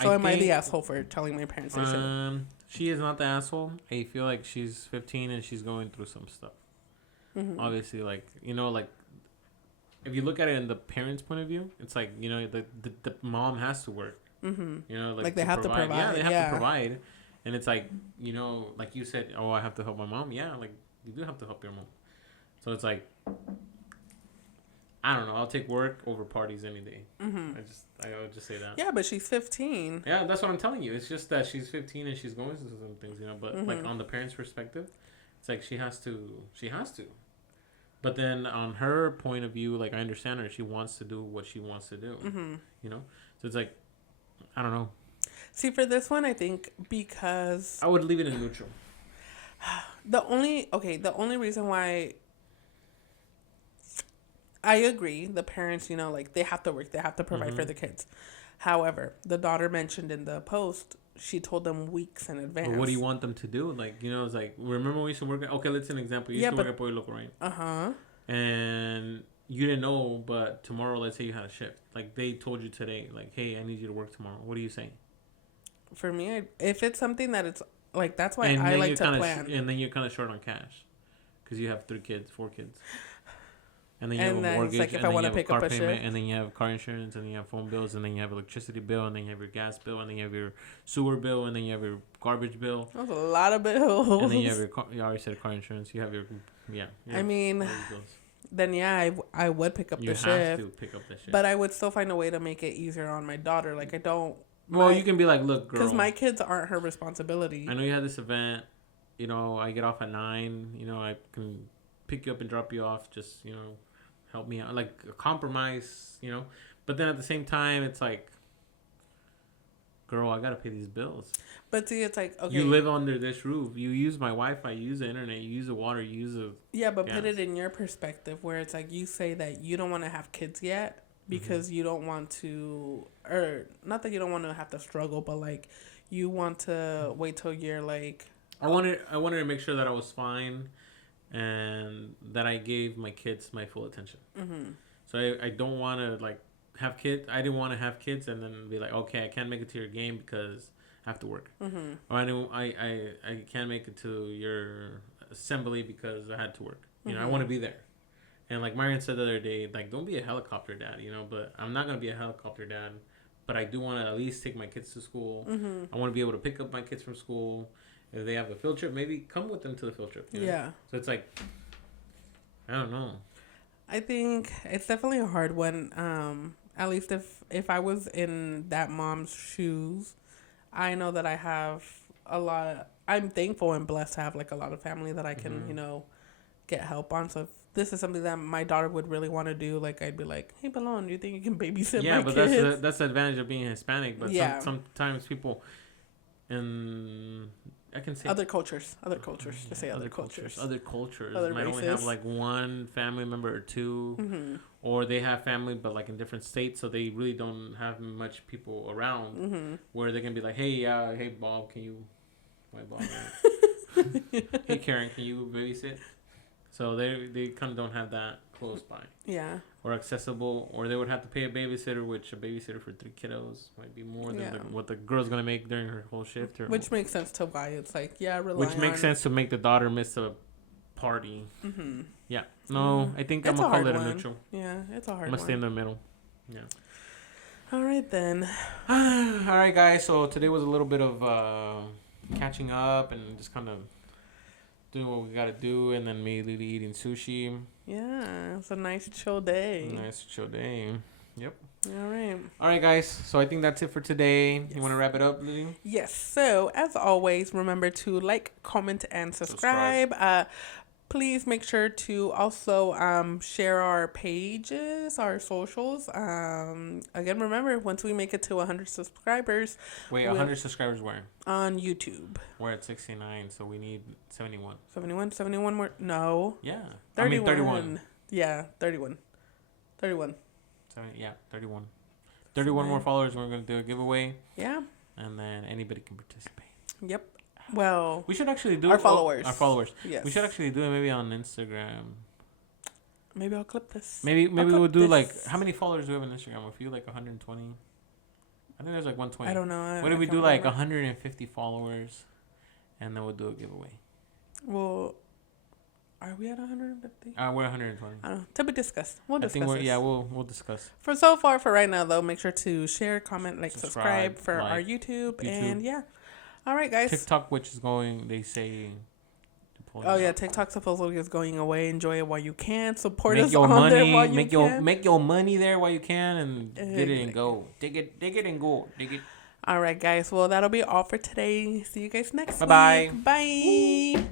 So am I the asshole for telling my parents they should? She is not the asshole. I feel like she's 15 and she's going through some stuff. Mm-hmm. Obviously, like if you look at it in the parents' point of view, it's like, the mom has to work. Mm-hmm. Like they have to provide. Yeah, they have to provide. And it's like, like you said, oh, I have to help my mom. Yeah, like you do have to help your mom. So it's like, I don't know. I'll take work over parties any day. Mm-hmm. I would just say that. Yeah, but she's 15. Yeah, that's what I'm telling you. It's just that she's 15 and she's going through some things, But mm-hmm. like on the parents' perspective, it's like she has to. But then on her point of view, like I understand her. She wants to do what she wants to do. Mm-hmm. So it's like, I don't know. See, for this one, I think because I would leave it in neutral. The only reason why I agree, the parents, like they have to work, they have to provide mm-hmm. for the kids. However, the daughter mentioned in the post, she told them weeks in advance. But what do you want them to do? Like, it's like, remember we used to work at, okay, let's say an example. You used to work at Pollo Loco, right? Uh-huh. And you didn't know, but tomorrow, let's say you had a shift. Like, they told you today, like, hey, I need you to work tomorrow. What do you say? For me, if it's something that it's, like, that's why I like to plan. And then you're kind of short on cash. Because you have 4 kids. And then you have a mortgage, like if I want to pick up a payment, and then you have car insurance, and then you have phone bills, and then you have electricity bill, and then you have your gas bill, and then you have your sewer bill, and then you have your garbage bill. That's a lot of bills. And then you have you already said car insurance. You have your, I mean, then I would pick up the shift. You have to pick up the shift. But I would still find a way to make it easier on my daughter. Like, I don't. Well, you can be like, look, girl. Because my kids aren't her responsibility. I know you had this event. I get off at 9. I can pick you up and drop you off. Just, help me out, like a compromise, But then at the same time, it's like, girl, I gotta pay these bills. But see, it's like, okay, you live under this roof. You use my Wi-Fi. You use the internet. You use the water. You use the but gas. Put it in your perspective, where it's like you say that you don't want to have kids yet because mm-hmm. you don't want to, or not that you don't want to have to struggle, but like you want to wait till you're like. I wanted to make sure that I was fine. And that I gave my kids my full attention. Mm-hmm. So I don't want to like have kids. I didn't want to have kids and then be like, okay, I can't make it to your game because I have to work. Mm-hmm. Or I can't make it to your assembly because I had to work. I want to be there. And like Marion said the other day, like don't be a helicopter dad, you know. But I'm not gonna be a helicopter dad. But I do want to at least take my kids to school. Mm-hmm. I want to be able to pick up my kids from school. If they have a field trip, maybe come with them to the field trip. You know? Yeah. So it's like, I don't know. I think it's definitely a hard one. At least if I was in that mom's shoes, I know that I have a lot. I'm thankful and blessed to have like a lot of family that I can, you know, get help on. So if this is something that my daughter would really want to do, like I'd be like, hey, Balon, do you think you can babysit my but kids? that's the advantage of being Hispanic. But Yeah. sometimes people, and I can say Other cultures. Just say other cultures. Other cultures Other might only races. have like one family member or two, or they have family but like in different states, so they really don't have much people around where they can be like, hey Bob, can you, white Bob, hey Karen, can you babysit? So they kind of don't have that close by. Yeah. Or accessible, or they would have to pay a babysitter, which a babysitter for 3 kiddos might be more than what the girl's gonna make during her whole shift. Which makes sense to why it's like, which makes sense to make the daughter miss a party. Yeah. No, I think I'm gonna call it a neutral. Yeah, it's a hard one. I'm gonna stay in the middle. Yeah. All right then. All right, guys. So today was a little bit of catching up and just kind of doing what we gotta do, and then me Lily eating sushi. Yeah, it's a nice chill day. Yep. All right, guys. So I think that's it for today. Yes. You want to wrap it up, Lily? Yes. So as always, remember to like, comment, and subscribe. Please make sure to also share our pages, our socials. Again, remember, once we make it to 100 subscribers. Wait, 100 subscribers where? On YouTube. We're at 69, so we need 71. 71 more? No. Yeah. 31. I mean, 31. Yeah, 31. 31. 31. 31 more followers, we're going to do a giveaway. Yeah. And then anybody can participate. Yep. Well, we should actually do our followers. Our followers. Yes. We should actually do it maybe on Instagram. Maybe I'll clip this. Maybe we'll do like, how many followers do we have on Instagram? A few, like 120. I think there's like 120. I don't know. What if we do like 150 followers, and then we'll do a giveaway? Well, are we at 150? We're 120. I don't know. To be discussed. We'll discuss. We'll discuss. For right now though, make sure to share, comment, subscribe for our YouTube, and yeah. All right, guys. TikTok, which is going, they say. TikTok supposedly is going away. Enjoy it while you can. Support us on there while you can. Make your money there while you can, and get it and go. Dig it and go. Dig it. All right, guys. Well, that'll be all for today. See you guys next week. Bye. Bye.